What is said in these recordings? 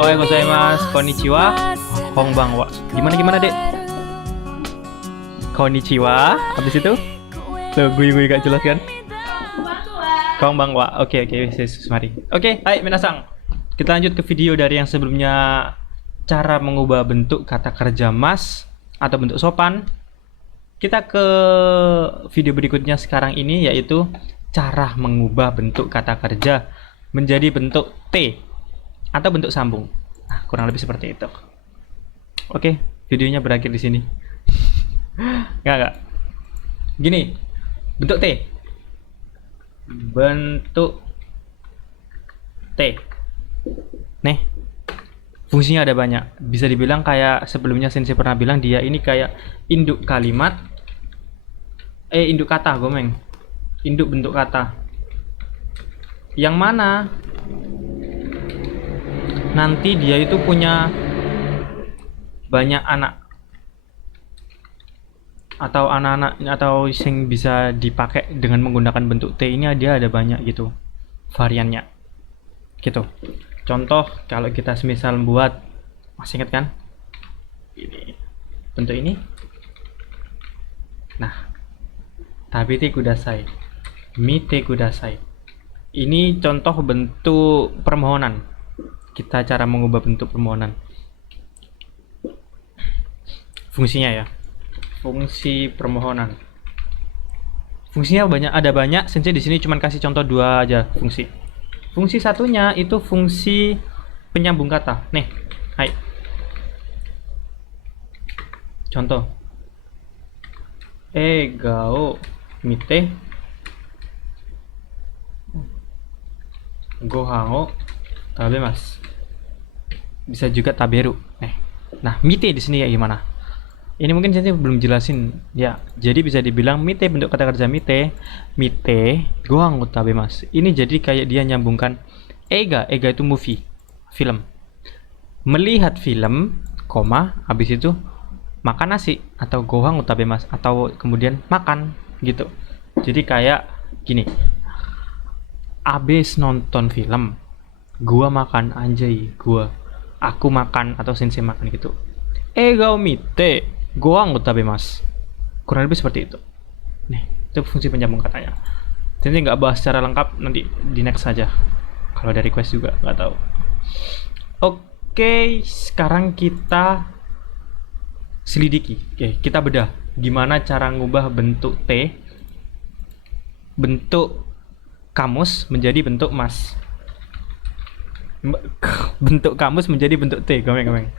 Oe gozaimasu, konnichiwa, konbanwa. Gimana dek? Konnichiwa. Habis itu? Tuh, gue gak jelas kan? Konbanwa. Oke, mari. Oke, hai minasang. Kita lanjut ke video dari yang sebelumnya, cara mengubah bentuk kata kerja mas atau bentuk sopan. Kita ke video berikutnya sekarang ini, yaitu cara mengubah bentuk kata kerja menjadi bentuk T atau bentuk sambung. Nah, kurang lebih seperti itu. Oke, videonya berakhir di sini. Enggak. Gini, bentuk T. Bentuk T. Nih, fungsinya ada banyak. Bisa dibilang kayak sebelumnya Sensei pernah bilang, dia ini kayak induk kalimat, induk kata, gomeng. Induk bentuk kata. Yang mana nanti dia itu punya banyak anak atau anak-anak atau yang bisa dipakai dengan menggunakan bentuk T ini, dia ada banyak gitu variannya gitu. Contoh kalau kita semisal buat, masih ingat kan ini bentuk ini, nah, tabete kudasai, mite kudasai, ini contoh bentuk permohonan. Kita cara mengubah bentuk permohonan. Fungsinya ya, fungsi permohonan. Fungsinya banyak, ada banyak. Sensei di sini cuma kasih contoh 2 aja fungsi. Fungsi satunya itu fungsi penyambung kata. Nih, hai. Contoh. Gao mite gohan o tabemasu. Bisa juga taberu. Nah, mite di sini kayak gimana? Ini mungkin saya belum jelasin ya. Jadi bisa dibilang mite, bentuk kata kerja mite gohan o tabemasu. Ini jadi kayak dia nyambungkan ega itu movie, film. Melihat film, koma, habis itu makan nasi atau gohan o tabemasu, atau kemudian makan gitu. Jadi kayak gini. Abis nonton film, gua makan, anjay, aku makan atau sensei makan gitu. Ega o mite gohan o tabemasu. Kurang lebih seperti itu. Nih, itu fungsi penyambung katanya. Sensei nggak bahas secara lengkap, nanti di next saja. Kalau ada request juga nggak tahu. Oke, sekarang kita selidiki. Oke, kita bedah gimana cara ngubah bentuk T, bentuk kamus menjadi bentuk mas. Bentuk kamus menjadi bentuk T, gomeng.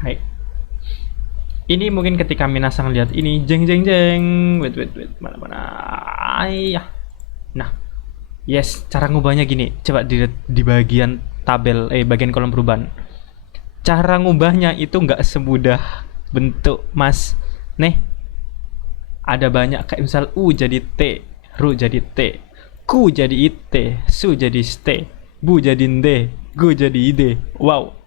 Hai. Ini mungkin ketika minasang lihat ini, jeng. Wait. Mana. Ayah. Nah. Yes, cara ngubahnya gini. Coba di bagian tabel, bagian kolom perubahan. Cara ngubahnya itu nggak semudah bentuk mas. Nih. Ada banyak, kayak misal U jadi T, Ru jadi T, Ku jadi IT, Su jadi ST, Bu jadi ND, Gu jadi ID. Wow.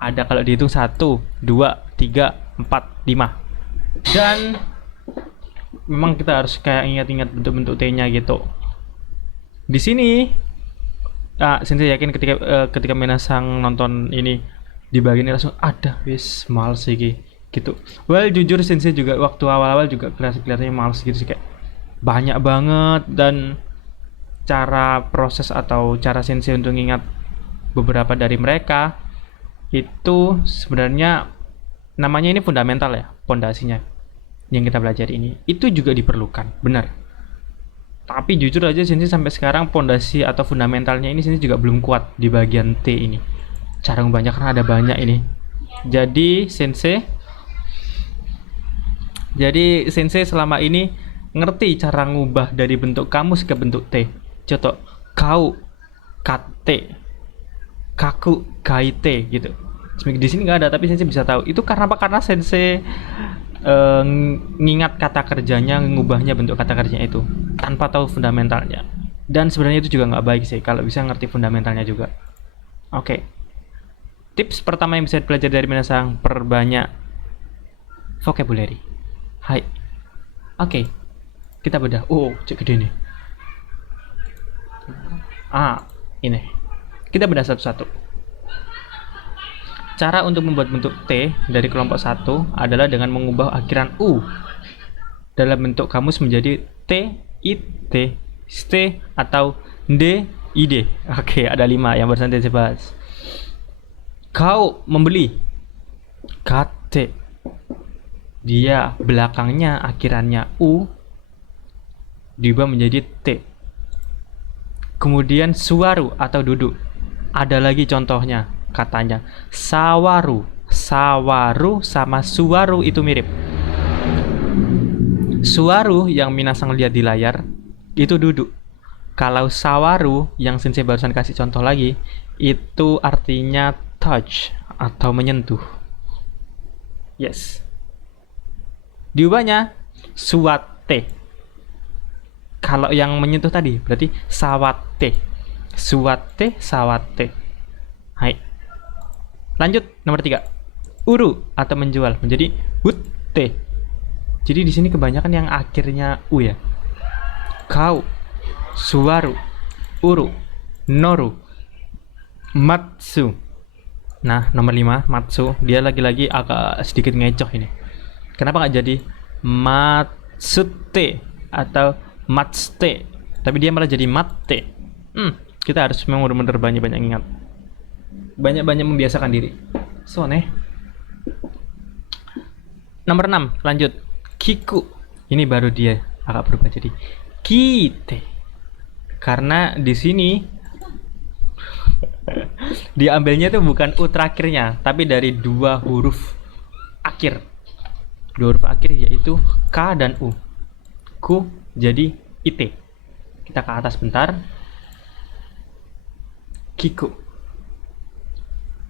Ada kalau dihitung 1, 2, 3, 4, 5. Dan memang kita harus kayak ingat-ingat bentuk-bentuk T-nya gitu. Di sini Sensei yakin ketika minasang nonton ini, di bagian ini langsung ada wis males sih gitu. Well, jujur Sensei juga waktu awal-awal juga kelihatannya males gitu sih, kayak banyak banget. Dan cara proses atau cara Sensei untuk ingat beberapa dari mereka itu sebenarnya namanya ini fundamental ya, pondasinya yang kita belajar ini itu juga diperlukan, benar. Tapi jujur aja Sensei sampai sekarang pondasi atau fundamentalnya ini Sensei juga belum kuat di bagian T ini. Cara banyak karena ada banyak ini. Jadi Sensei selama ini ngerti cara ngubah dari bentuk kamus ke bentuk T. Contoh, kau, kate, kaku, kaite gitu. Di sini nggak ada, tapi Sensei bisa tahu. Itu karena apa? Karena Sensei ngingat kata kerjanya, ngubahnya bentuk kata kerjanya itu tanpa tahu fundamentalnya. Dan sebenarnya itu juga nggak baik sih kalau bisa ngerti fundamentalnya juga. Oke. Tips pertama yang bisa dipelajari dari minasang, perbanyak vocabulary. Hai. Oke. Kita bedah. Oh, cek gede nih. Ini. Kita bedah satu-satu. Cara untuk membuat bentuk T dari kelompok 1 adalah dengan mengubah akhiran U dalam bentuk kamus menjadi T, IT, ST, atau D, ID. Oke, ada 5 yang barusan saya bahas. Kau membeli. KT. Dia belakangnya akhirannya U diubah menjadi T. Kemudian suwaru atau duduk. Ada lagi contohnya, katanya sawaru. Sawaru sama suwaru itu mirip. Suwaru yang Minasang lihat di layar itu duduk. Kalau sawaru yang Sensei barusan kasih contoh lagi, itu artinya touch atau menyentuh. Yes. Diubahnya suwate. Kalau yang menyentuh tadi berarti sawate. Suwate, sawate. Hai. Lanjut nomor 3. Uru atau menjual menjadi hutte. Jadi di sini kebanyakan yang akhirnya u ya. Kau, suwaru, uru, noru, matsu. Nah, nomor 5, matsu. Dia lagi-lagi agak sedikit ngecoh ini. Kenapa nggak jadi matsute atau matste? Tapi dia malah jadi matte. Kita harus memang benar-benar banyak-banyak ingat. Banyak-banyak membiasakan diri. So, nomor 6, lanjut. Kiku. Ini baru dia agak berubah jadi kite. Karena di sini diambilnya tuh bukan u terakhirnya, tapi dari 2 huruf akhir. 2 huruf akhir yaitu K dan U. Ku jadi IT. Kita ke atas bentar. Kiku.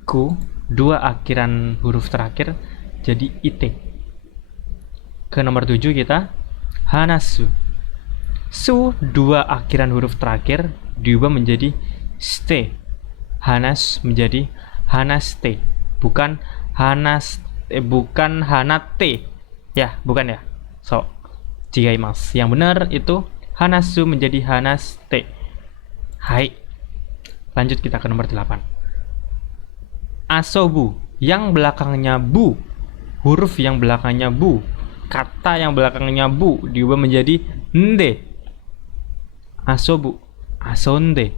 Ku, 2 akhiran huruf terakhir jadi IT. Ke nomor 7 kita hanasu. Su, 2 akhiran huruf terakhir diubah menjadi ste. Hanas menjadi hanaste. Bukan hanate. Ya, bukan ya. So, jigaimasu. Yang benar itu hanasu menjadi hanaste. Hai. Lanjut kita ke nomor 8. Asobu, yang belakangnya bu. Huruf yang belakangnya bu. Kata yang belakangnya bu diubah menjadi nde. Asobu, asonde.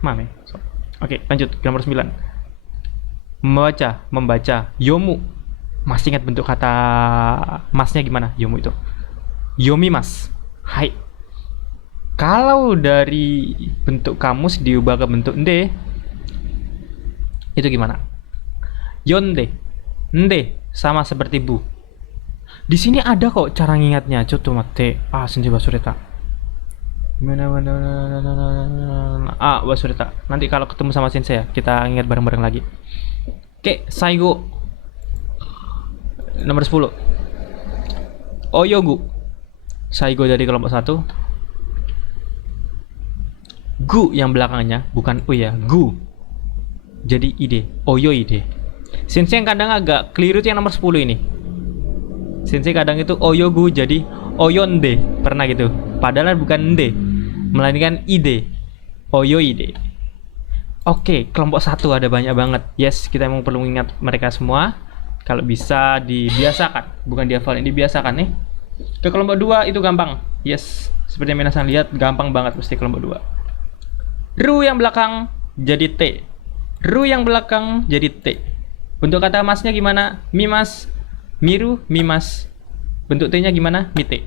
Mame. So. Oke, lanjut ke nomor 9. Membaca. Yomu. Masih ingat bentuk kata masnya gimana? Yomu itu. Yomimas. Hai. Kalau dari bentuk kamus diubah ke bentuk nde, itu gimana? Yonde, nde, sama seperti bu. Di sini ada kok cara ngingatnya. Coba mate. Sensei Basurita. Basurita. Nanti kalau ketemu sama Sensei ya, kita ingat bareng-bareng lagi. Oke, Saigo. Nomor 10. Oyogu. Saigo dari kelompok 1. Gu yang belakangnya bukan u ya, gu. Jadi ide, oyo ide. Sensei yang kadang agak keliru itu yang nomor 10 ini. Sensei kadang itu oyogu jadi oyonde, pernah gitu. Padahal bukan nde, melainkan ide, oyo ide. Oke, kelompok 1 ada banyak banget. Yes, kita emang perlu ingat mereka semua. Kalau bisa dibiasakan, bukan dihafalin, dibiasakan nih. Ke kelompok 2 itu gampang. Yes, seperti yang Minasan lihat, gampang banget pasti kelompok 2. Ru yang belakang jadi T. Ru yang belakang jadi T. Bentuk kata masnya gimana? Mimas, miru, mimas. Bentuk T-nya gimana? Mite.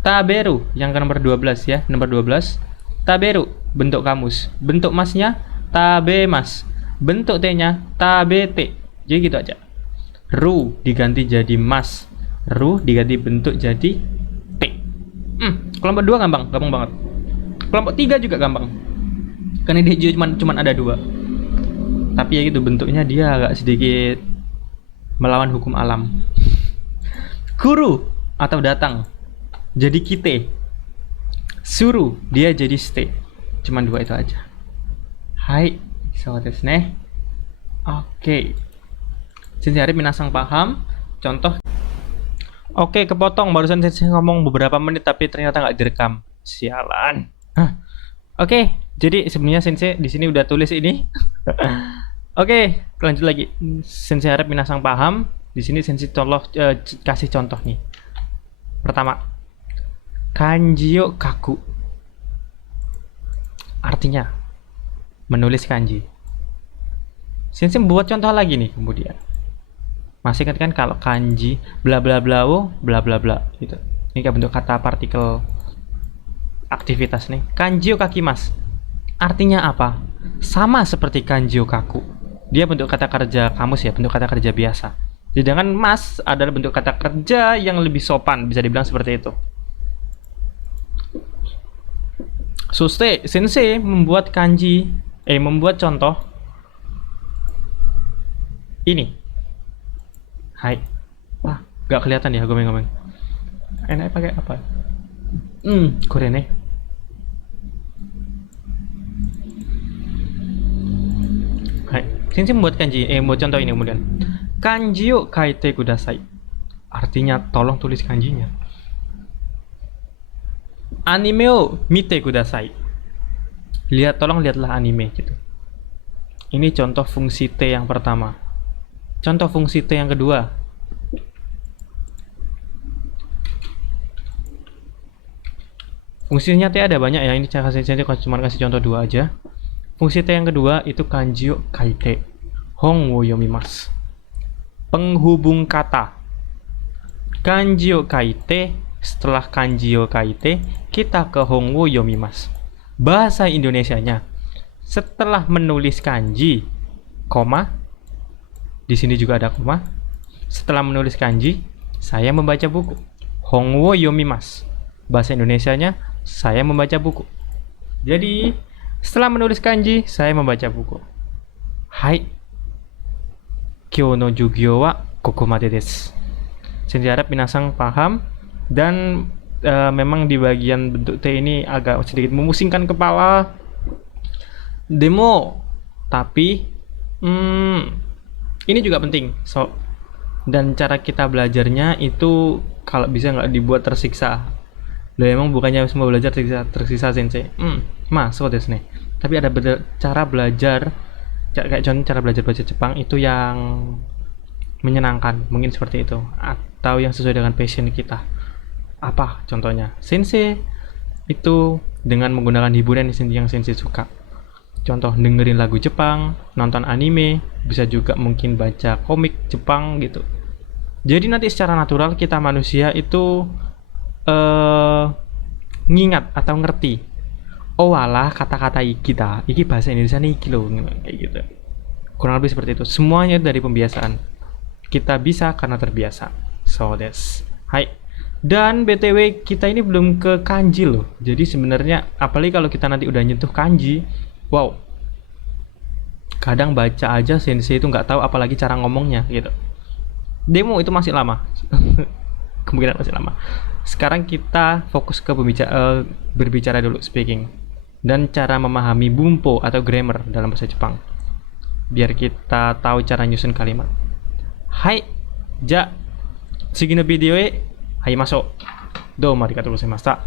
Taberu yang ke nomor 12 ya, nomor 12. Taberu bentuk kamus. Bentuk masnya tabemas. Bentuk T-nya tabete. Jadi gitu aja. Ru diganti jadi mas. Ru diganti bentuk jadi T. Kelompok 2 gampang banget. Kelompok 3 juga gampang. Karena dia cuma ada 2. Tapi ya gitu, bentuknya dia agak sedikit melawan hukum alam. Kuru atau datang jadi kite. Suru dia jadi ste. Cuman 2 itu aja. Hai, so desu ne. Oke. Sensei harap minasang paham. Contoh Oke, kepotong. Barusan saya ngomong beberapa menit tapi ternyata nggak direkam. Sialan. Hah. Oke, jadi sebenarnya Sensei di sini udah tulis ini. Oke, lanjut lagi. Sensei harap minasang paham. Di sini Sensei kasih contoh nih. Pertama, kanjio kaku. Artinya menulis kanji. Sensei membuat contoh lagi nih kemudian. Masih ingat kan kalau kanji bla bla bla wo bla bla bla gitu. Ini kayak bentuk kata partikel aktivitas nih. Kanjio kakimas. Artinya apa? Sama seperti kanjio kaku. Dia bentuk kata kerja kamus ya, bentuk kata kerja biasa. Sedangkan mas adalah bentuk kata kerja yang lebih sopan, bisa dibilang seperti itu. Suste Sensei membuat membuat contoh ini. Hai. Wah, gak kelihatan ya gomeng-gomeng. Enaknya pakai apa? Korene. Hai. Sensei membuat membuat contoh ini kemudian. Kanji yo kaite kudasai. Artinya tolong tulis kanjinya. Anime o mite kudasai. Tolong lihatlah anime gitu. Ini contoh fungsi T yang pertama. Contoh fungsi T yang kedua. Fungsinya T ada banyak ya. Ini saya cuma kasih contoh dua aja. Fungsi T yang kedua itu kanji yo kaite. Hong wo yomimasu. Penghubung kata. Kanji yo kaite, setelah kanji yo kaite, kita ke hong wo yomimasu. Bahasa Indonesianya, setelah menulis kanji, koma, di sini juga ada koma. Setelah menulis kanji, saya membaca buku. Hong wo yomimasu. Bahasa Indonesianya, saya membaca buku. Jadi, setelah menulis kanji, saya membaca buku. Hai. Kyou no jugyo wa kokomade desu. Sensei harap minasang paham dan memang di bagian bentuk T ini agak sedikit memusingkan kepala. Demo, tapi ini juga penting. Dan cara kita belajarnya itu kalau bisa nggak dibuat tersiksa. Loh emang bukannya semua belajar tersiksa Sensei. So desu ne. Tapi ada cara belajar kayak contoh cara belajar bahasa Jepang itu yang menyenangkan, mungkin seperti itu, atau yang sesuai dengan passion kita. Apa contohnya? Sensei itu dengan menggunakan hiburan yang Sensei suka. Contoh dengerin lagu Jepang, nonton anime, bisa juga mungkin baca komik Jepang gitu. Jadi nanti secara natural kita manusia itu ngingat atau ngerti. Oh walah kata-kata iki bahasa Indonesia nih iki loh, kayak gitu. Kurang lebih seperti itu. Semuanya dari pembiasaan. Kita bisa karena terbiasa. So that's. Hai. Dan BTW kita ini belum ke kanji loh. Jadi sebenarnya apalagi kalau kita nanti udah nyentuh kanji, wow. Kadang baca aja Sensei itu nggak tahu apalagi cara ngomongnya gitu. Demo itu masih lama. Kemungkinan masih lama. Sekarang kita fokus ke berbicara dulu, speaking. Dan cara memahami bumpo atau grammar dalam bahasa Jepang. Biar kita tahu cara nyusun kalimat. Hai, ja, 次のビデオへ入りましょう。どうもありがとうございました。